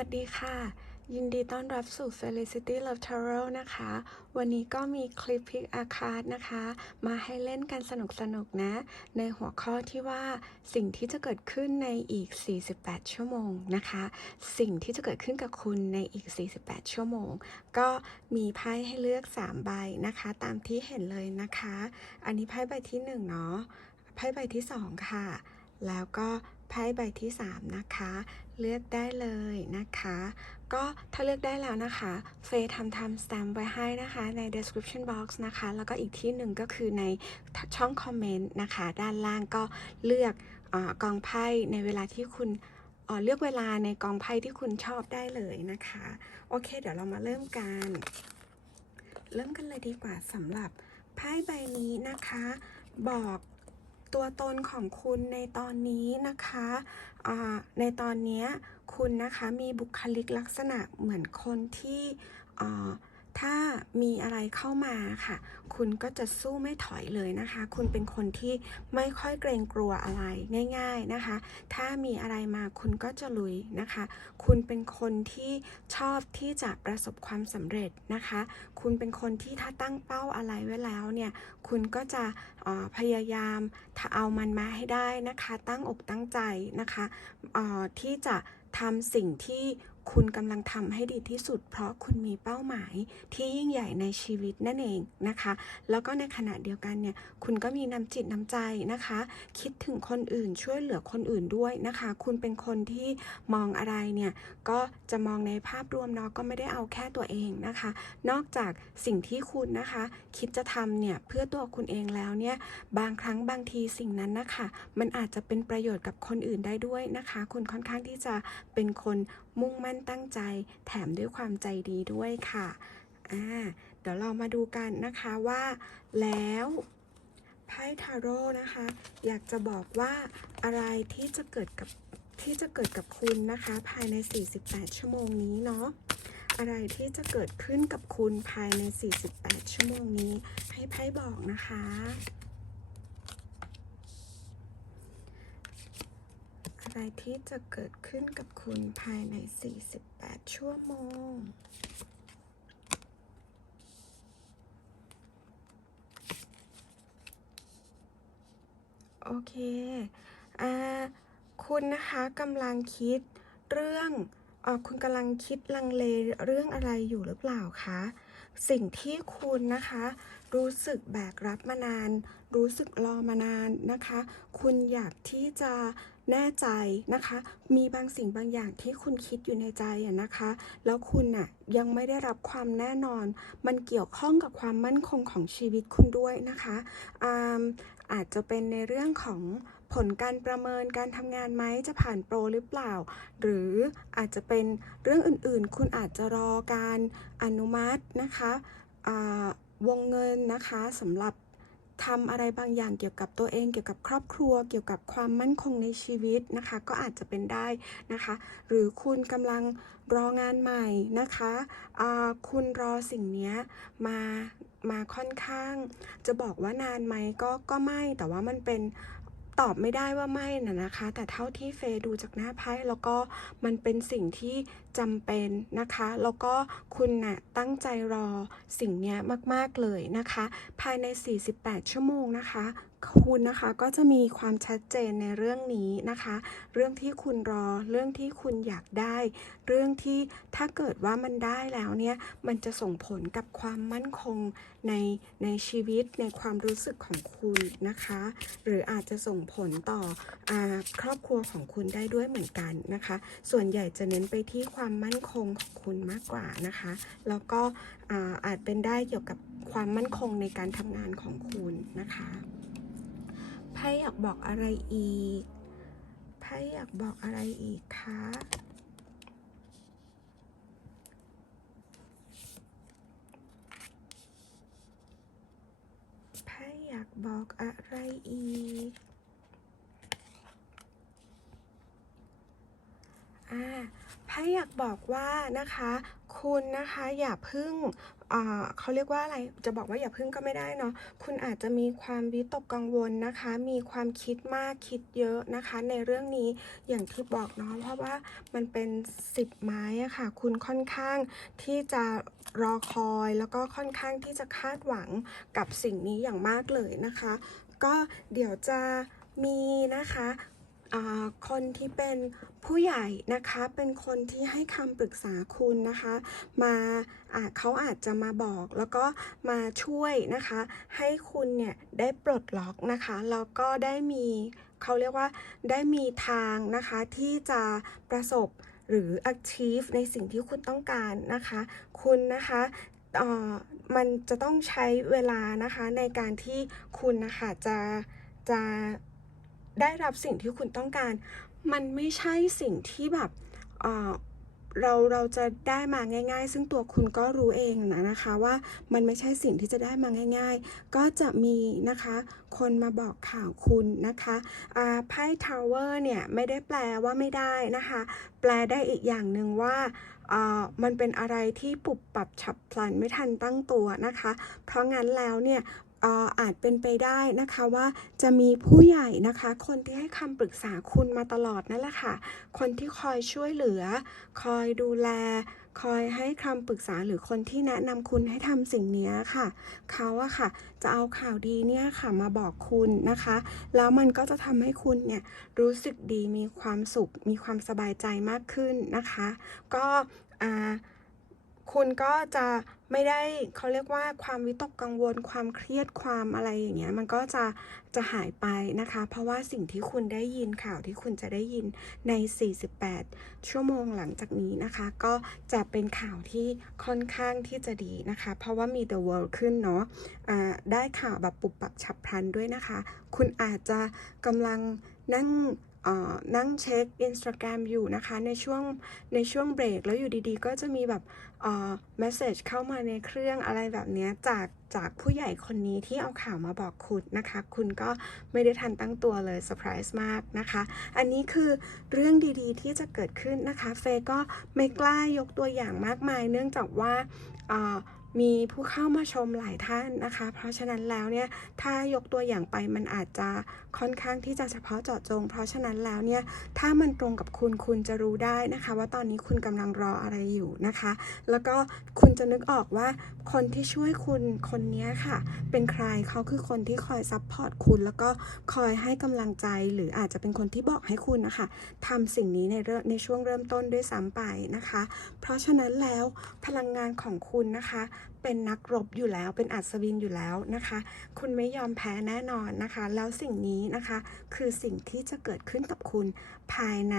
วัสดีค่ะ ยินดีต้อนรับสู่ Felicity Love Tarot นะคะ วันนี้ก็มีคลิปพิกอาคาดนะคะ มาให้เล่นกันสนุกๆนะ ในหัวข้อที่ว่าสิ่งที่จะเกิดขึ้นในอีก 48 ชั่วโมงนะคะ สิ่งที่จะเกิดขึ้นกับคุณในอีก 48 ชั่วโมง ก็มีไพ่ให้เลือก 3 ใบนะคะ ตามที่เห็นเลยนะคะ อันนี้ไพ่ใบที่1เนาะไพ่ใบที่ 2 ค่ะ แล้วก็ไพ่ใบที่ 3 นะคะ เลือกได้เลยนะคะ ก็ถ้าเลือกได้แล้วนะคะ เฟย์ทำทำสแตมป์ไว้ให้นะคะใน description box นะคะ แล้วก็อีกที่หนึ่งก็คือในช่องคอมเมนต์นะคะ ด้านล่างก็เลือกอกองไพ่ในเวลาที่คุณเลือกเวลาในกองไพ่ที่คุณชอบได้เลยนะคะ โอเค เดี๋ยวเรามาเริ่มกัน เริ่มกันเลยดีกว่าสำหรับไพ่ใบนี้นะคะ บอกตัวตนของคุณในตอนนี้นะคะ ในตอนนี้คุณนะคะมีบุคลิกลักษณะเหมือนคนที่ ถ้ามีอะไรเข้ามาค่ะ คุณก็จะสู้ไม่ถอยเลยนะคะ คุณเป็นคนที่ไม่ค่อยเกรงกลัวอะไรง่าย ๆนะคะ ถ้ามีอะไรมาคุณก็จะลุยนะคะ คุณเป็นคนที่ชอบที่จะประสบความสำเร็จนะคะ คุณเป็นคนที่ถ้าตั้งเป้าอะไรไว้แล้วเนี่ย คุณก็จะออพยายามถ้าเอามันมาให้ได้นะคะ ตั้งอกตั้งใจนะคะออที่จะทำสิ่งที่ คุณกำลังทำให้ดีที่สุด เพราะคุณมีเป้าหมายที่ยิ่งใหญ่ในชีวิตนั่นเองนะคะ แล้วก็ในขณะเดียวกันเนี่ยคุณก็มีน้ำจิตน้ำใจนะคะ คิดถึงคนอื่นช่วยเหลือคนอื่นด้วยนะคะ คุณเป็นคนที่มองอะไรเนี่ยก็จะมองในภาพรวมเนาะก็ไม่ได้เอาแค่ตัวเองนะคะ นอกจากสิ่งที่คุณนะคะ คิดจะทำเนี่ยเพื่อตัวคุณเองแล้วเนี่ยบางครั้งบางทีสิ่งนั้นนะคะ มันอาจจะเป็นประโยชน์กับคนอื่นได้ด้วยนะคะ คุณค่อนข้างที่จะเป็นคน มุ่งมั่นตั้งใจ แถมด้วยความใจดีด้วยค่ะอ่าเดี๋ยวเรามาดูกันนะคะว่า แล้วไพ่ทาโร่นะคะ อยากจะบอกว่าอะไรที่จะเกิดกับที่จะเกิดกับคุณนะคะ ภายใน 48 ชั่วโมงนี้เนาะอะไรที่จะเกิดขึ้นกับคุณภายใน 48 ชั่วโมงนี้ ให้ไพ่บอกนะคะ อะไรที่จะเกิดขึ้นกับคุณภายใน 48 ชั่วโมง โอเคอ่าคุณนะคะกำลังคิดเรื่องออคุณกำลังคิดลังเลเรื่องอะไรอยู่หรือเปล่าคะ สิ่งที่คุณนะคะ รู้สึกแบกรับมานาน รู้สึกรอมานานนะคะ คุณอยากที่จะ แน่ใจนะคะ มีบางสิ่งบางอย่างที่คุณคิดอยู่ในใจอะนะคะ แล้วคุณน่ะยังไม่ได้รับความแน่นอน มันเกี่ยวข้องกับความมั่นคงของชีวิตคุณด้วยนะคะอาอาจจะเป็นในเรื่องของผลการประเมินการทำงานไหมจะผ่านโปรหรือเปล่า หรืออาจจะเป็นเรื่องอื่นๆ คุณอาจจะรอการอนุมัตินะคะวงเงินนะคะสำหรับ ทำอะไรบางอย่างเกี่ยวกับตัวเอง เกี่ยวกับครอบครัว เกี่ยวกับความมั่นคงในชีวิตนะคะ ก็อาจจะเป็นได้นะคะ หรือคุณกำลังรองานใหม่นะคะอ่าคุณรอสิ่งนี้มามาค่อนข้าง จะบอกว่านานไหมก็ก็ไม่แต่ว่ามันเป็น ตอบไม่ได้ว่าไม่นะนะคะ แต่เท่าที่เฟย์ดูจากหน้าไพ่แล้วก็มันเป็นสิ่งที่จำเป็นนะคะ แล้วก็คุณน่ะตั้งใจรอสิ่งเนี้ยมาก ๆ เลยนะคะ ภายใน 48 ชั่วโมงนะคะ คุณนะคะก็จะมีความชัดเจนในเรื่องนี้นะคะ เรื่องที่คุณรอ เรื่องที่คุณอยากได้ เรื่องที่ถ้าเกิดว่ามันได้แล้วเนี่ย มันจะส่งผลกับความมั่นคงในในชีวิตในความรู้สึกของคุณนะคะ หรืออาจจะส่งผลต่ออครอบครัวของคุณได้ด้วยเหมือนกันนะคะ ส่วนใหญ่จะเน้นไปที่ความมั่นคงของคุณมากกว่านะคะ แล้วก็อาอาจเป็นได้เกี่ยวกับความมั่นคงในการทำงานของคุณนะคะ ไพ่อยากบอกอะไรอีก ไพ่อยากบอกอะไรอีกคะไพ่อยากบอกอะไรอีก อ่าไพ่อยากบอกว่านะคะ คุณนะคะอย่าพึ่ง เขาเรียกว่าอะไรจะบอกว่าอย่าพึ่งก็ไม่ได้เนาะคุณอาจจะมีความวิตกกังวลนะคะ มีความคิดมากคิดเยอะนะคะ ในเรื่องนี้อย่างที่บอกเนาะเพราะว่ามันเป็นสิบไม้อะค่ะ คุณค่อนข้างที่จะรอคอยแล้วก็ค่อนข้างที่จะคาดหวังกับสิ่งนี้อย่างมากเลยนะคะ ก็เดี๋ยวจะมีนะคะ คนที่เป็นผู้ใหญ่นะคะเป็นคนที่ให้คำปรึกษาคุณนะคะมาเขาอาจจะมาบอกแล้วก็มาช่วยนะคะให้คุณเนี่ยได้ปลดล็อกนะคะแล้วก็ได้มีเขาเรียกว่าได้มีทางนะคะที่จะประสบหรือ achieve ในสิ่งที่คุณต้องการนะคะ คุณนะคะมันจะต้องใช้เวลานะคะในการที่คุณนะคะจะจะ ได้รับสิ่งที่คุณต้องการ มันไม่ใช่สิ่งที่แบบเอ่อเราเราจะได้มาง่าย ๆ ซึ่งตัวคุณก็รู้เองนะนะคะว่ามันไม่ใช่สิ่งที่จะได้มาง่าย ๆ ก็จะมีนะคะคนมาบอกข่าวคุณนะคะอ่าไพ่ทาวเวอร์เนี่ยไม่ได้แปลว่าไม่ได้นะคะ แปลได้อีกอย่างหนึ่งว่าอ่ามันเป็นอะไรที่ปรับปรับฉับพลันไม่ทันตั้งตัวนะคะ เพราะงั้นแล้วเนี่ย อาจเป็นไปได้นะคะว่าจะมีผู้ใหญ่นะคะ คนที่ให้คำปรึกษาคุณมาตลอดนั่นแหละค่ะ คนที่คอยช่วยเหลือ คอยดูแล คอยให้คำปรึกษาหรือคนที่แนะนำคุณให้ทำสิ่งนี้ค่ะ เขาอะค่ะ จะเอาข่าวดีเนี่ยค่ะมาบอกคุณนะคะ แล้วมันก็จะทำให้คุณเนี่ยรู้สึกดีมีความสุข มีความสบายใจมากขึ้นนะคะ ก็อ่า คุณก็จะไม่ได้เขาเรียกว่าความวิตกกังวล ความเครียดความอะไรอย่างเงี้ย มันก็จะจะหายไปนะคะ เพราะว่าสิ่งที่คุณได้ยินข่าวที่คุณจะได้ยินใน 48 ชั่วโมงหลังจากนี้นะคะ ก็จะเป็นข่าวที่ค่อนข้างที่จะดีนะคะ เพราะว่ามี The World ขึ้นเนาะอ่าได้ข่าวแบบปุบปับฉับพลันด้วยนะคะ คุณอาจจะกำลังนั่งอ่อนั่งเช็ค Instagram อยู่นะคะในช่วงในช่วงเบรก แล้วอยู่ดีๆ ก็จะมีแบบ เอ่อ message เข้ามาในเครื่องอะไรแบบนี้จากจากผู้ใหญ่คนนี้ที่เอาข่าวมาบอกคุณนะคะ คุณก็ไม่ได้ทันตั้งตัวเลยเซอร์ไพรส์มากนะคะ อันนี้คือเรื่องดีๆที่จะเกิดขึ้นนะคะ เฟย์ก็ไม่กล้ายกตัวอย่างมากมาย เนื่องจากว่าอ่อ มีผู้เข้ามาชมหลายท่านนะคะ เพราะฉะนั้นแล้วเนี่ยถ้ายกตัวอย่างไปมันอาจจะค่อนข้างที่จะเฉพาะเจาะจง เพราะฉะนั้นแล้วเนี่ยถ้ามันตรงกับคุณคุณจะรู้ได้นะคะ ว่าตอนนี้คุณกำลังรออะไรอยู่นะคะ แล้วก็คุณจะนึกออกว่าคนที่ช่วยคุณคนนี้ค่ะ เป็นใครเขาคือคนที่คอยซัพพอร์ตคุณ แล้วก็คอยให้กำลังใจหรืออาจจะเป็นคนที่บอกให้คุณนะคะทำสิ่งนี้ในเริ่มในช่วงเริ่มต้นด้วยซ้ำไปนะคะ เพราะฉะนั้นแล้วพลังงานของคุณนะคะเป็นนักรบอยู่แล้วเป็นอัศวินอยู่แล้วนะคะ คุณไม่ยอมแพ้แน่นอนนะคะ แล้วสิ่งนี้นะคะคือสิ่งที่จะเกิดขึ้นกับคุณภายใน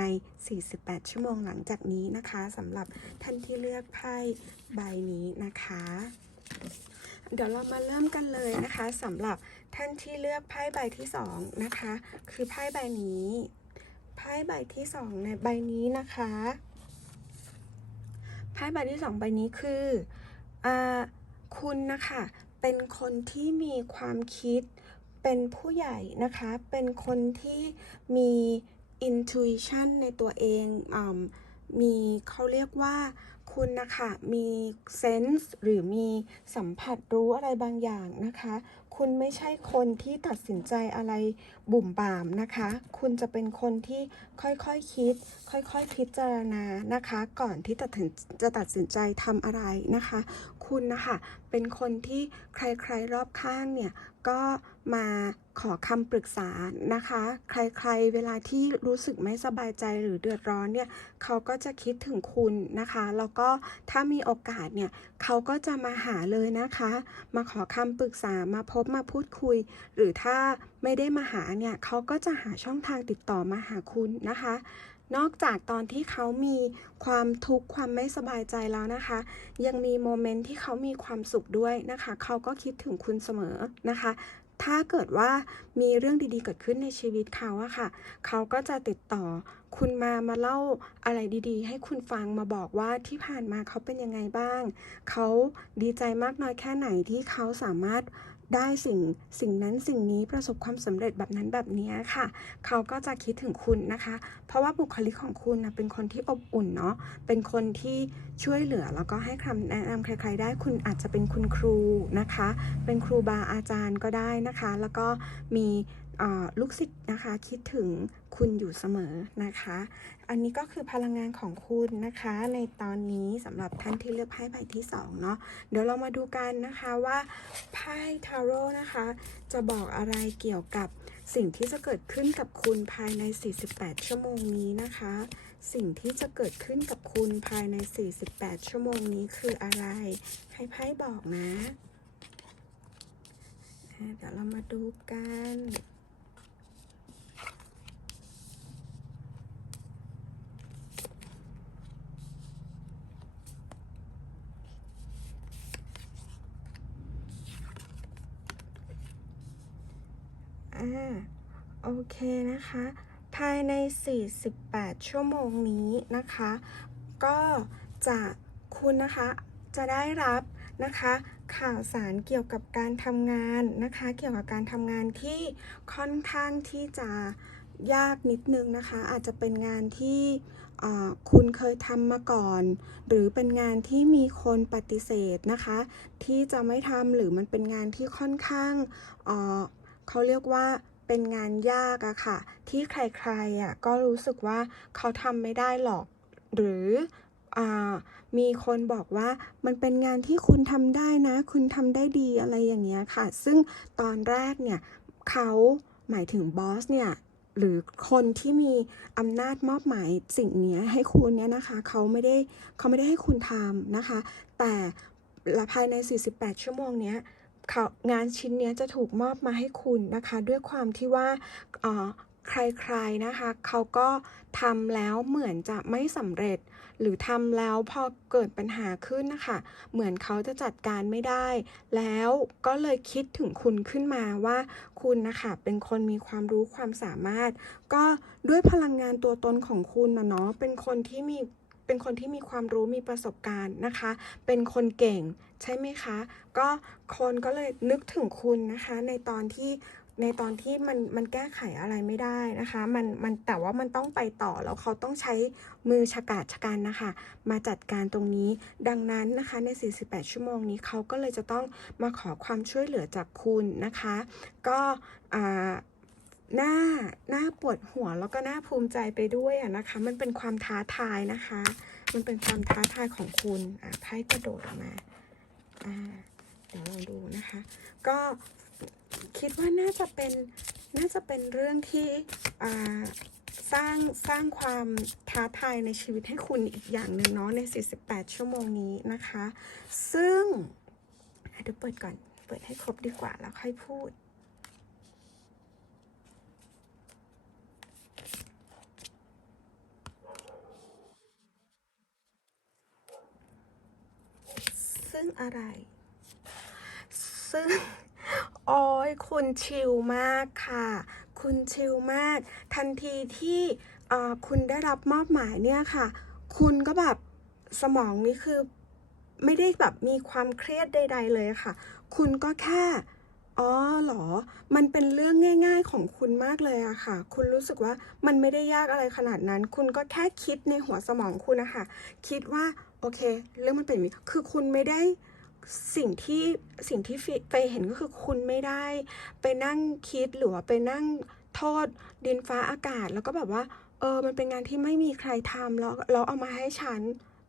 48 ชั่วโมงหลังจากนี้นะคะสำหรับท่านที่เลือกไพ่ใบนี้นะคะเดี๋ยวเรามาเริ่มกันเลยนะคะสำหรับท่านที่เลือกไพ่ใบที่สองนะคะคือไพ่ใบนี้ไพ่ใบที่สองในใบนี้นะคะไพ่ใบที่สองใบนี้คือ คุณนะคะ เป็นคนที่มีความคิด เป็นผู้ใหญ่นะคะ เป็นคนที่มี intuition ในตัวเองอ มีเขาเรียกว่าคุณนะคะมี sense หรือมีสัมผัสรู้อะไรบางอย่างนะคะ คุณไม่ใช่คนที่ตัดสินใจอะไรบุ่มบ่ามนะคะ คุณจะเป็นคนที่ค่อยๆคคิด ค่อยๆพิจารณานะคะ ก่อนที่จะตัดสินใจทำอะไรนะคะ คุณนะคะเป็นคนที่ใครๆรอบข้างเนี่ยก็ มาขอคำปรึกษานะคะ ใครๆ เวลาที่รู้สึกไม่สบายใจหรือเดือดร้อนเนี่ยเขาก็จะคิดถึงคุณนะคะ แล้วก็ถ้ามีโอกาสเนี่ยเขาก็จะมาหาเลยนะคะ มาขอคำปรึกษามาพบมาพูดคุย หรือถ้าไม่ได้มาหาเนี่ยเขาก็จะหาช่องทางติดต่อมาหาคุณนะคะนอกจากตอนที่เขามีความทุกข์ความไม่สบายใจแล้วนะคะ ยังมีโมเมนต์ที่เขามีความสุขด้วยนะคะ เขาก็คิดถึงคุณเสมอนะคะ ถ้าเกิดว่ามีเรื่องดีๆ เกิดขึ้นในชีวิตเขาอะค่ะ เขาก็จะติดต่อคุณมามาเล่าอะไรดีๆ ให้คุณฟังมาบอกว่าที่ผ่านมาเขาเป็นยังไงบ้าง เขาดีใจมากน้อยแค่ไหนที่เขาสามารถ ได้สิ่งสิ่งนั้นสิ่งนี้ประสบความสำเร็จแบบนั้นแบบนี้ค่ะ เขาก็จะคิดถึงคุณนะคะ เพราะว่าบุคลิกของคุณนะเป็นคนที่อบอุ่นเนาะเป็นคนที่ช่วยเหลือแล้วก็ให้คำแนะนำใคร ๆ ได้คุณอาจจะเป็นคุณครูนะคะ เป็นครูบาอาจารย์ก็ได้นะคะ แล้วก็มี ลูกศิษย์นะคะคิดถึงคุณอยู่เสมอนะคะ อันนี้ก็คือพลังงานของคุณนะคะ ในตอนนี้สำหรับท่านที่เลือกไพ่ใบที่2เนาะเดี๋ยวเรามาดูกันนะคะว่าไพ่ทาโร่นะคะ จะบอกอะไรเกี่ยวกับสิ่งที่จะเกิดขึ้นกับคุณภายใน 48 ชั่วโมงนี้นะคะ สิ่งที่จะเกิดขึ้นกับคุณภายใน 48 ชั่วโมงนี้คืออะไร ให้ไพ่บอกนะ เดี๋ยวเรามาดูกัน อ่า โอเคนะคะ ภายใน 48 ชั่วโมงนี้นะคะ ก็จะคุณนะคะจะได้รับนะคะข่าวสารเกี่ยวกับการทำงานนะคะ เกี่ยวกับการทำงานที่ค่อนข้างที่จะยากนิดนึงนะคะ อาจจะเป็นงานที่คุณเคยทำมาก่อน หรือเป็นงานที่มีคนปฏิเสธนะคะ ที่จะไม่ทำหรือมันเป็นงานที่ค่อนข้าง เขาเรียกว่าเป็นงานยากอะค่ะ ที่ใครๆอะก็รู้สึกว่าเขาทำไม่ได้หรอก หรืออมีคนบอกว่ามันเป็นงานที่คุณทำได้นะ คุณทำได้ดีอะไรอย่างเงี้ยค่ะ ซึ่งตอนแรกเนี่ยเขาหมายถึงบอสเนี่ยหรือคนที่มีอำนาจมอบหมายสิ่งนี้ให้คุณเนี่ยนะคะเขาไม่ได้เขาไม่ได้ให้คุณทำนะคะ แต่ละภายใน 48 ชั่วโมงเนี้ย งานชิ้นนี้จะถูกมอบมาให้คุณนะคะ ด้วยความที่ว่าใครๆนะคะเขาก็ทำแล้วเหมือนจะไม่สำเร็จ หรือทำแล้วพอเกิดปัญหาขึ้นนะคะเหมือนเขาจะจัดการไม่ได้ แล้วก็เลยคิดถึงคุณขึ้นมาว่าคุณนะคะเป็นคนมีความรู้ความสามารถ ก็ด้วยพลังงานตัวตนของคุณนะเนาะเป็นคนที่มี เป็นคนที่มีความรู้มีประสบการณ์นะคะ เป็นคนเก่งใช่ไหมคะ ก็คนก็เลยนึกถึงคุณนะคะ ในตอนที่ในตอนที่มันมันแก้ไขอะไรไม่ได้นะคะ มันมันแต่ว่ามันต้องไปต่อแล้วเขาต้องใช้มือฉกาจฉกันนะคะ มาจัดการตรงนี้ดังนั้นนะคะใน 48 ชั่วโมงนี้เขาก็เลยจะต้องมาขอความช่วยเหลือจากคุณนะคะ ก็อ่า หน้าหน้าปวดหัวแล้วก็หน่าภูมิใจไปด้วยอะนะคะ มันเป็นความท้าทายนะคะ มันเป็นความท้าทายของคุณอะไพ่กระโดดออกมาอ่าเดี๋ยวเราดูนะคะ ก็คิดว่าน่าจะเป็นน่าจะเป็นเรื่องที่อ่าสร้างสร้างความท้าทายในชีวิตให้คุณอีกอย่างหนึ่งเนาะใน 48 ชั่วโมงนี้นะคะ ซึ่งเดี๋ยวเปิดก่อน เปิดให้ครบดีกว่าแล้วค่อยพูด ซึ่งอะไร ซึ่งโอ้ยคุณชิลมากค่ะ คุณชิลมาก ทันทีที่คุณได้รับมอบหมายเนี่ยค่ะ คุณก็แบบสมองนี่คือไม่ได้แบบมีความเครียดใด ๆ เลยค่ะ คุณก็แค่อ๋อหรอ มันเป็นเรื่องง่าย ๆ ของคุณมากเลยอะค่ะ คุณรู้สึกว่ามันไม่ได้ยากอะไรขนาดนั้น คุณก็แค่คิดในหัวสมองคุณนะคะ คิดว่า โอเค เรื่องมันเป็นอย่างนี้คือคุณไม่ได้สิ่งที่สิ่งที่เฟยเห็นก็คือคุณไม่ได้ ไปนั่งคิดหรือว่าไปนั่งโทษดินฟ้าอากาศ แล้วก็แบบว่า เออมันเป็นงานที่ไม่มีใครทำแล้วแล้วเอามาให้ฉัน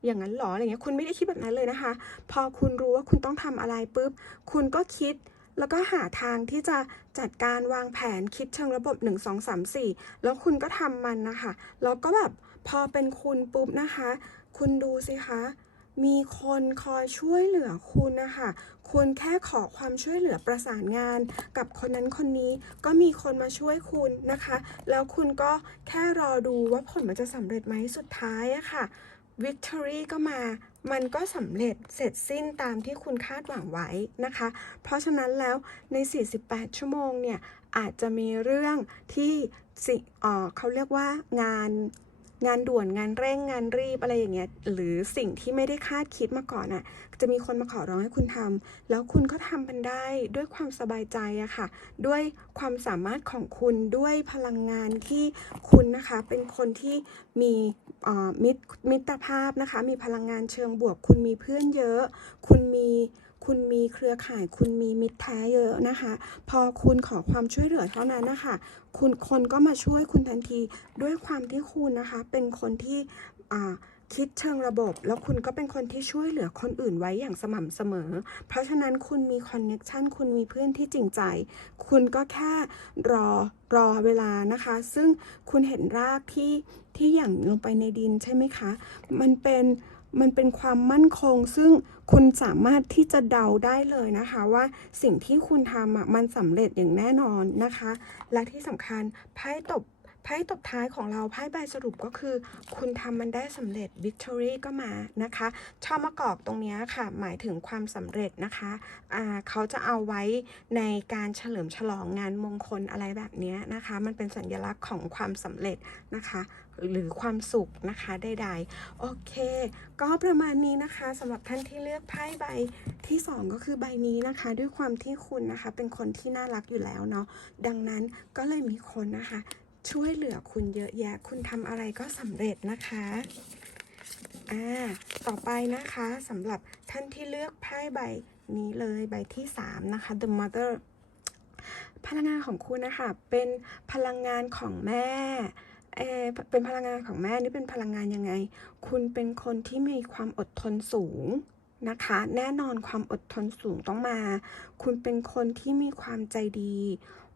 อย่างนั้นหรออะไรเงี้ยคุณไม่ได้คิดแบบนั้นเลยนะคะ พอคุณรู้ว่าคุณต้องทำอะไรปุ๊บ คุณก็คิดแล้วก็หาทางที่จะจัดการวางแผนคิดเชิงระบบ 1 2 3 4 แล้วคุณก็ทำมันนะคะ แล้วก็แบบพอเป็นคุณปุ๊บนะคะ คุณดูสิคะ มีคนคอยช่วยเหลือคุณนะคะ คุณแค่ขอความช่วยเหลือประสานงาน กับคนนั้นคนนี้ก็มีคนมาช่วยคุณนะคะ แล้วคุณก็แค่รอดูว่าผลมันจะสำเร็จไหมสุดท้ายอะค่ะ Victory ก็มา มันก็สำเร็จเสร็จสิ้นตามที่คุณคาดหวังไว้นะคะ เพราะฉะนั้นแล้วใน 48 ชั่วโมงเนี่ย อาจจะมีเรื่องที่สิเเขาเรียกว่างาน งานด่วนงานเร่งงานรีบอะไรอย่างเงี้ยหรือสิ่งที่ไม่ได้คาดคิดมาก่อนอะ จะมีคนมาขอร้องให้คุณทำแล้วคุณก็ทำมันได้ด้วยความสบายใจอะค่ะ ด้วยความสามารถของคุณด้วยพลังงานที่คุณนะคะ เป็นคนที่มีมิตรมิตรภาพนะคะ มีพลังงานเชิงบวก คุณมีเพื่อนเยอะ คุณมี คุณมีเครือข่าย คุณมีมิตรแท้เยอะนะคะ พอคุณขอความช่วยเหลือเท่านั้นนะคะ คุณคนก็มาช่วยคุณทันทีด้วยความที่คุณนะคะ เป็นคนที่อ่าคิดเชิงระบบ แล้วคุณก็เป็นคนที่ช่วยเหลือคนอื่นไว้อย่างสม่ำเสมอ เพราะฉะนั้นคุณมีคอนเน็ชันคุณมีเพื่อนที่จริงใจ คุณก็แค่รอรอเวลานะคะ ซึ่งคุณเห็นรากที่ที่หยั่งลงไปในดินใช่ไหมคะ มันเป็น มันเป็นความมั่นคง ซึ่งคุณสามารถที่จะเดาได้เลยนะคะว่าสิ่งที่คุณทำอะมันสำเร็จอย่างแน่นอนนะคะ และที่สำคัญไพ่ตบ ไพ่ตบท้ายของเราไพ่ใบสรุปก็คือ คุณทำมันได้สำเร็จ victory ก็มานะคะช่อมะกอกตรงนี้ค่ะ หมายถึงความสำเร็จนะคะอ่าเขาจะเอาไว้ในการเฉลิมฉลองงานมงคลอะไรแบบนี้นะคะ มันเป็นสัญลักษณ์ของความสำเร็จนะคะหรือความสุขนะคะใดๆโอเค ก็ประมาณนี้นะคะสำหรับท่านที่เลือกไพ่ใบที่2ก็คือใบนี้นะคะ ด้วยความที่คุณนะคะ เป็นคนที่น่ารักอยู่แล้วเนาะดังนั้นก็เลยมีคนนะคะ ช่วยเหลือคุณเยอะแยะ คุณทำอะไรก็สำเร็จนะคะอ่าต่อไปนะคะสำหรับท่านที่เลือกไพ่ใบนี้เลยใบที่ 3 นะคะ The Mother พลังงานของคุณนะคะเป็นพลังงานของแม่เอเป็นพลังงานของแม่นี่เป็นพลังงานยังไง คุณเป็นคนที่มีความอดทนสูงนะคะ แน่นอนความอดทนสูงต้องมา คุณเป็นคนที่มีความใจดี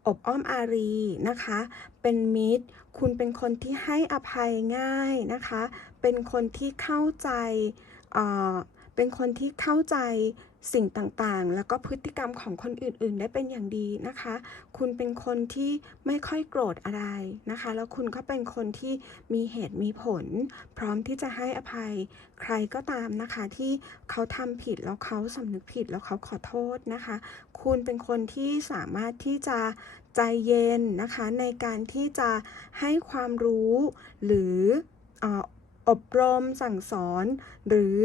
อบอ้อมอารีนะคะ เป็นมิตร คุณเป็นคนที่ให้อภัยง่ายนะคะ เป็นคนที่เข้าใจเอ่อเป็นคนที่เข้าใจ สิ่งต่างๆ แล้วก็พฤติกรรมของคนอื่นๆ ได้เป็นอย่างดีนะคะ คุณเป็นคนที่ไม่ค่อยโกรธอะไรนะคะ แล้วคุณก็เป็นคนที่มีเหตุมีผล พร้อมที่จะให้อภัยใครก็ตามนะคะที่เขาทำผิดแล้วเขาสำนึกผิดแล้วเขาขอโทษนะคะ คุณเป็นคนที่สามารถที่จะใจเย็นนะคะในการที่จะให้ความรู้หรือออบรมสั่งสอนหรือ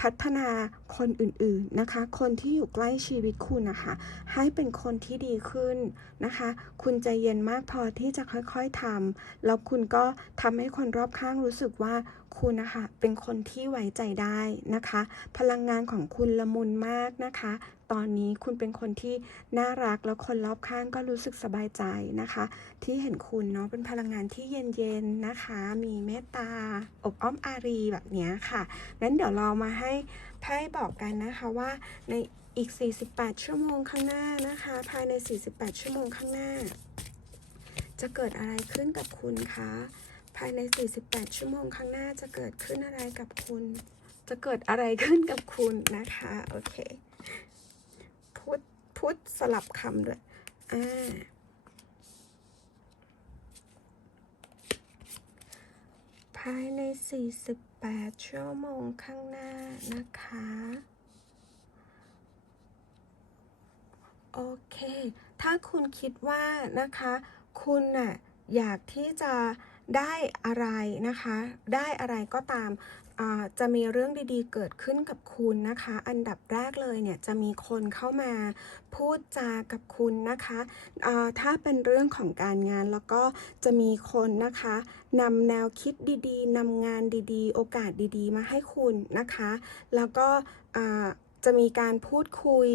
พัฒนาคนอื่นๆนะคะ คนที่อยู่ใกล้ชีวิตคุณนะคะ ให้เป็นคนที่ดีขึ้นนะคะ คุณใจเย็นมากพอที่จะค่อยๆทำแล้วคุณก็ทำให้คนรอบข้างรู้สึกว่าคุณนะคะ เป็นคนที่ไว้ใจได้นะคะ พลังงานของคุณละมุนมากนะคะ ตอนนี้คุณเป็นคนที่น่ารักแล้วคนรอบข้างก็รู้สึกสบายใจนะคะ ที่เห็นคุณเนาะเป็นพลังงานที่เย็นๆนะคะ มีเมตตาอบอ้อมอารีแบบนี้ค่ะนั้นเดี๋ยวเรามาให้ไพ่บอกกันนะคะว่าในอีก 48 ชั่วโมงข้างหน้านะคะ ภายใน 48 ชั่วโมงข้างหน้า จะเกิดอะไรขึ้นกับคุณคะภายใน 48 ชั่วโมงข้างหน้าจะเกิดขึ้นอะไรกับคุณ จะเกิดอะไรขึ้นกับคุณนะคะ โอเค พูดสลับคำด้วย อ่า ภายใน 48 ชั่วโมงข้างหน้านะคะ โอเค ถ้าคุณคิดว่านะคะ คุณน่ะอยากที่จะได้อะไรนะคะ ได้อะไรก็ตาม จะมีเรื่องดีๆ เกิดขึ้นกับคุณนะคะ อันดับแรกเลยเนี่ยจะมีคนเข้ามาพูดจากับคุณนะคะถ้าเป็นเรื่องของการงานแล้วก็จะมีคนนะคะนำแนวคิดดีๆนำงานดีๆ โอกาสดีๆ มาให้คุณนะคะ แล้วก็จะมีการพูดคุย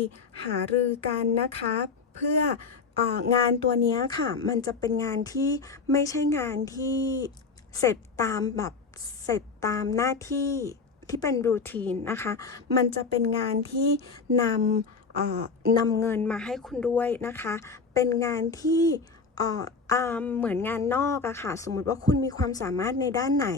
หารือกันนะคะ เพื่อองานตัวนี้ค่ะ มันจะเป็นงานที่ไม่ใช่งานที่เสร็จตามแบบ เสร็จตามหน้าที่ที่เป็นรูทีนนะคะ มันจะเป็นงานที่นำเอ่อนำเงินมาให้คุณด้วยนะคะ เป็นงานที่ เหมือนงานนอกอะค่ะ สมมติว่าคุณมีความสามารถในด้านไหน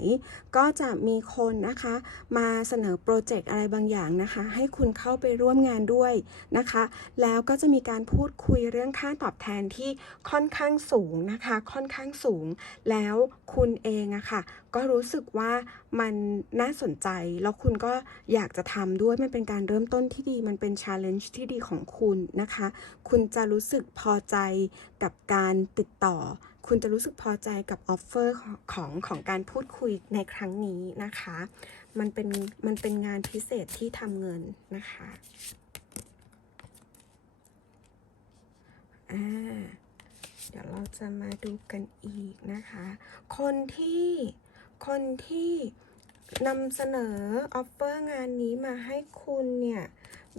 ก็จะมีคนนะคะ มาเสนอโปรเจกต์อะไรบางอย่างนะคะ ให้คุณเข้าไปร่วมงานด้วยนะคะ แล้วก็จะมีการพูดคุยเรื่องค่าตอบแทนที่ค่อนข้างสูงนะคะ ค่อนข้างสูง แล้วคุณเองอะค่ะ ก็รู้สึกว่ามันน่าสนใจ แล้วคุณก็อยากจะทำด้วย มันเป็นการเริ่มต้นที่ดี มันเป็น challenge ที่ดีของคุณนะคะ คุณจะรู้สึกพอใจกับการติดต่อคุณจะรู้สึกพอใจกับออฟเฟอร์ของของของการพูดคุยในครั้งนี้นะคะ มันเป็นมันเป็นงานพิเศษที่ทำเงินนะคะอ่าเดี๋ยวเราจะมาดูกันอีกนะคะ คนที่คนที่นำเสนอออฟเฟอร์งานนี้มาให้คุณเนี่ย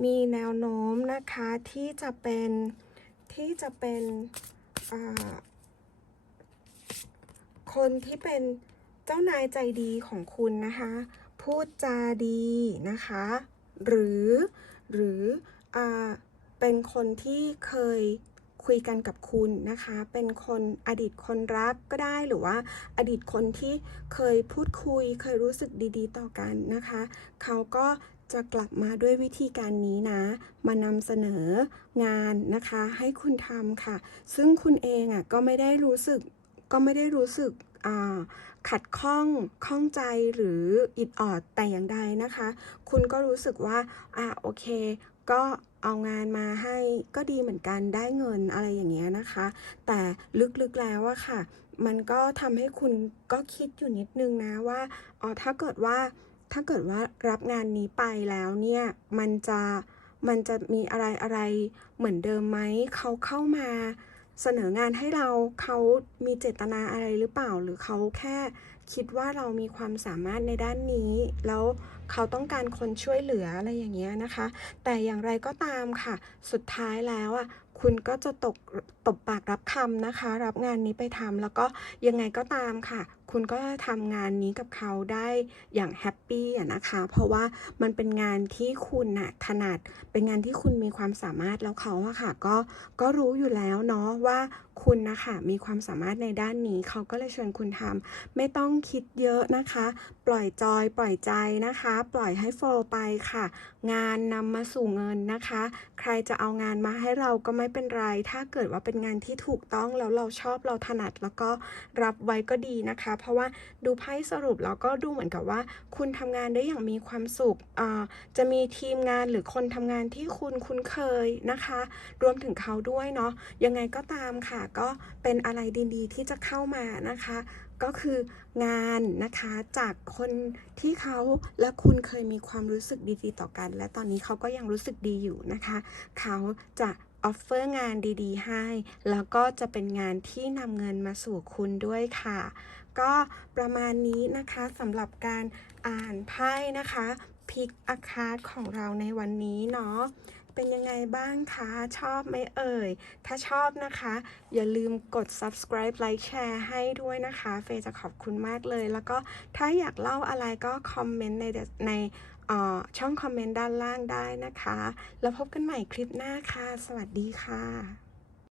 มีแนวโน้มนะคะที่จะเป็นที่จะเป็นอ่า คนที่เป็นเจ้านายใจดีของคุณนะคะ พูดจาดีนะคะ หรือหรืออเป็นคนที่เคยคุยกันกับคุณนะคะ เป็นคนอดีตคนรักก็ได้หรือว่าอดีตคนที่เคยพูดคุย เคยรู้สึกดีๆ ต่อกันนะคะ เขาก็จะกลับมาด้วยวิธีการนี้นะ มานำเสนองานนะคะ ให้คุณทำค่ะ ซึ่งคุณเองอะก็ไม่ได้รู้สึก ก็ไม่ได้รู้สึกขัดข้องข้องใจหรืออิดออดแต่อย่างใดนะคะ คุณก็รู้สึกว่าอ่าโอเค ก็เอางานมาให้ก็ดีเหมือนกันได้เงินอะไรอย่างเงี้ยนะคะ แต่ลึกๆแล้วอะค่ะ มันก็ทำให้คุณก็คิดอยู่นิดนึงนะว่าอ๋อถ้าเกิดว่าถ้าเกิดว่ารับงานนี้ไปแล้วเนี่ย มันจะมันจะมีอะไรอะไรเหมือนเดิมไหมเขาเข้ามา เสนองานให้เราเขามีเจตนาอะไรหรือเปล่า หรือเขาแค่คิดว่าเรามีความสามารถในด้านนี้ แล้วเขาต้องการคนช่วยเหลืออะไรอย่างเงี้ยนะคะ แต่อย่างไรก็ตามค่ะ สุดท้ายแล้วอะคุณก็จะตก ตบปากรับคำนะคะ รับงานนี้ไปทำแล้วก็ยังไงก็ตามค่ะ คุณก็ทำงานนี้กับเขาได้อย่างแฮปปี้นะคะ เพราะว่ามันเป็นงานที่คุณนะถนัดเป็นงานที่คุณมีความสามารถแล้วเขาอะค่ะ ก็ก็รู้อยู่แล้วเนาะว่าคุณนะคะมีความสามารถในด้านนี้เขาก็เลยเชิญคุณทำไม่ต้องคิดเยอะนะคะ ปล่อยจอย ปล่อยใจนะคะ ปล่อยให้โฟลว์ไปค่ะ งานนำมาสู่เงินนะคะ ใครจะเอางานมาให้เราก็ไม่เป็นไร ถ้าเกิดว่าเป็นงานที่ถูกต้องแล้วเราชอบเราถนัดแล้วก็รับไว้ก็ดีนะคะ เพราะว่าดูไพ่สรุปแล้วก็ดูเหมือนกับว่า คุณทำงานได้อย่างมีความสุขจะมีทีมงานหรือคนทำงานที่คุณคุ้นเคยนะคะ รวมถึงเขาด้วยเนาะยังไงก็ตามค่ะ ก็เป็นอะไรดีๆ ที่จะเข้ามานะคะ ก็คืองานนะคะจากคนที่เขาและคุณเคยมีความรู้สึกดีๆต่อกัน และตอนนี้เขาก็ยังรู้สึกดีอยู่นะคะ เขาจะ ออฟเฟอร์งานดีๆ ให้ แล้วก็จะเป็นงานที่นำเงินมาสู่คุณด้วยค่ะ ก็ประมาณนี้นะคะสำหรับการอ่านไพ่นะคะพิกอาคาดของเราในวันนี้เนาะเป็นยังไงบ้างคะ ชอบไหมเอ่ย ถ้าชอบนะคะ อย่าลืมกด subscribe like แชร์ให้ด้วยนะคะ เฟย์จะขอบคุณมากเลย แล้วก็ถ้าอยากเล่าอะไรก็คอมเมนต์ในใน ช่องคอมเมนต์ด้านล่างได้นะคะ แล้วพบกันใหม่คลิปหน้าค่ะ สวัสดีค่ะ